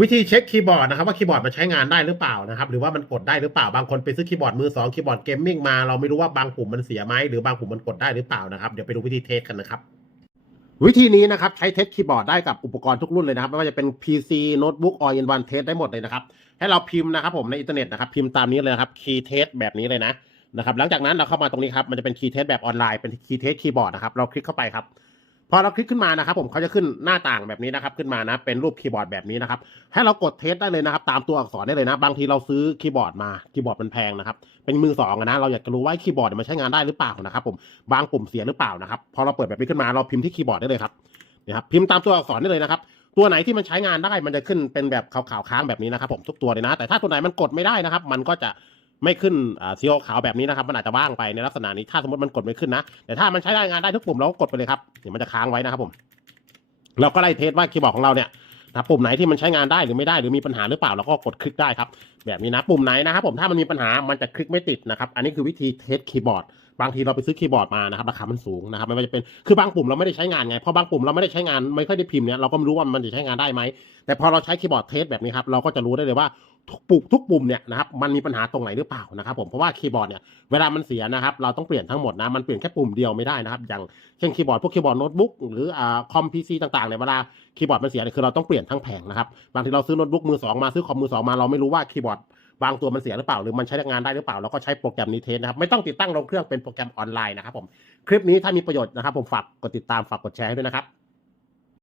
วิธีเช็คคีย์บอร์ดนะครับว่าคีย์บอร์ดมันใช้งานได้หรือเปล่านะครับ หรือว่ามันกดได้หรือเปล่าบางคนไปซื้อคีย์บอร์ดมือสองคีย์บอร์ดเกมมิ่งมาเราไม่รู้ว่าบางปุ่มมันเสียไหมหรือบางปุ่มมันกดได้หรือเปล่านะครับเดี๋ยวไปดูวิธีเทสกันนะครับ วิธีนี้นะครับใช้เทสคีย์บอร์ดได้กับอุปกรณ์ทุกรุ่นเลยนะครับไม่ว่าจะเป็น PC โน้ตบุ๊ก all in one เทสได้หมดเลยนะครับ ให้เราพิมพ์นะครับผมในอินเทอร์เน็ตนะครับพิมพ์ตามนี้เลยนะครับคีย์เทสแบบนี้เลยนะนะครับหลังจากนั้นเราเข้ามาตรงนี้ครับมันจะเป็นคีย์เทสแบบออนไลน์เป็นคีย์เทสคีย์บอร์ดนะครับเราคลิกเข้าไปครับ พอเราคลิกขึ้นมานะครับ ผมเขาจะขึ้นหน้าต่างแบบนี้นะครับ ขึ้นมานะ เป็นรูปคีย์บอร์ดแบบนี้นะครับ ให้เรากดเทสได้เลยนะครับ ตามตัวอักษรได้เลยนะ บางทีเราซื้อคีย์บอร์ดมาคีย์บอร์ดมันแพงนะครับ เป็นมือสองอะนะ เราอยากจะรู้ว่าคีย์บอร์ดมันใช้งานได้หรือเปล่านะครับผมบางปุ่มเสียหรือเปล่านะครับ พอเราเปิดแบบนี้ขึ้นมาเราพิมพ์ที่คีย์บอร์ดได้เลยครับนี่ครับพิมพ์ตามตัวอักษรได้เลยนะครับตัวไหนที่มันใช้งานได้มันจะขึ้นเป็นแบบขาวๆค้างแบบนี้นะครับ ผมทุกตัวเลยนะ แต่ถ้าตัวไหนมันกดไม่ได้นะครับ มันก็จะ ไม่ขึ้นอ่าสีขาวแบบนี้นะครับ มันอาจจะว่างไปในลักษณะนี้ถ้าสมมติมันกดไม่ขึ้นนะ แต่ถ้ามันใช้ได้งานได้ทุกปุ่มเราก็กดไปเลยครับเดี๋ยวมันจะค้างไว้นะครับผมเราก็ไล่เทสว่าคีย์บอร์ดของเราเนี่ยนะปุ่มไหนที่มันใช้งานได้หรือไม่ได้หรือมีปัญหาหรือเปล่าเราก็กดคลิกได้ครับ แบบนี้นะปุ่มไหนนะครับผมถ้ามันมีปัญหามันจะคลิกไม่ติดนะครับ อันนี้คือวิธีเทสคีย์บอร์ดบางทีเราไปซื้อคีย์บอร์ดมานะครับราคามันสูงนะครับไม่ว่าจะเป็นคือบางปุ่มเราไม่ได้ใช้งานไงพอบางปุ่มเราไม่ได้ใช้งานไม่ค่อยได้พิมพ์เนี่ยเราก็ไม่รู้ว่ามันจะใช้งานได้ไหมแต่พอเราใช้คีย์บอร์ดเทสแบบนี้ครับเราก็จะรู้ได้เลยว่า ทุกปุ่มทุกปุ่มเนี่ยนะครับมันมีปัญหาตรงไหนหรือเปล่านะครับผมเพราะว่าคีย์บอร์ดเนี่ยเวลามันเสียนะครับเราต้องเปลี่ยนทั้งหมดนะมันเปลี่ยนแค่ปุ่มเดียวไม่ได้นะครับอย่างเช่นคีย์บอร์ดพวกคีย์บอร์ดโน้ตบุ๊กหรืออ่าคอมพีซีต่างๆเนี่ยเวลาคีย์บอร์ดมันเสียเนี่ยคือเราต้องเปลี่ยนทั้งแผงนะครับบางทีเราซื้อโน้ตบุ๊กมือสองมาซื้อคอมมือสองมาเราไม่รู้ว่าคีย์บอร์ดบางตัวมันเสียหรือเปล่าหรือมันใช้งานได้หรือเปล่าเราก็ใช้โปรแกรมนี้เทสนะครับไม่ต้องติดตั้งลงเครื่องเป็นโปรแกรมออนไลน์นะครับผมคลิปนี้ถ้ามีประโยชน์นะครับผมฝากกดติดตามฝากกดแชร์ให้ด้วยนะครับ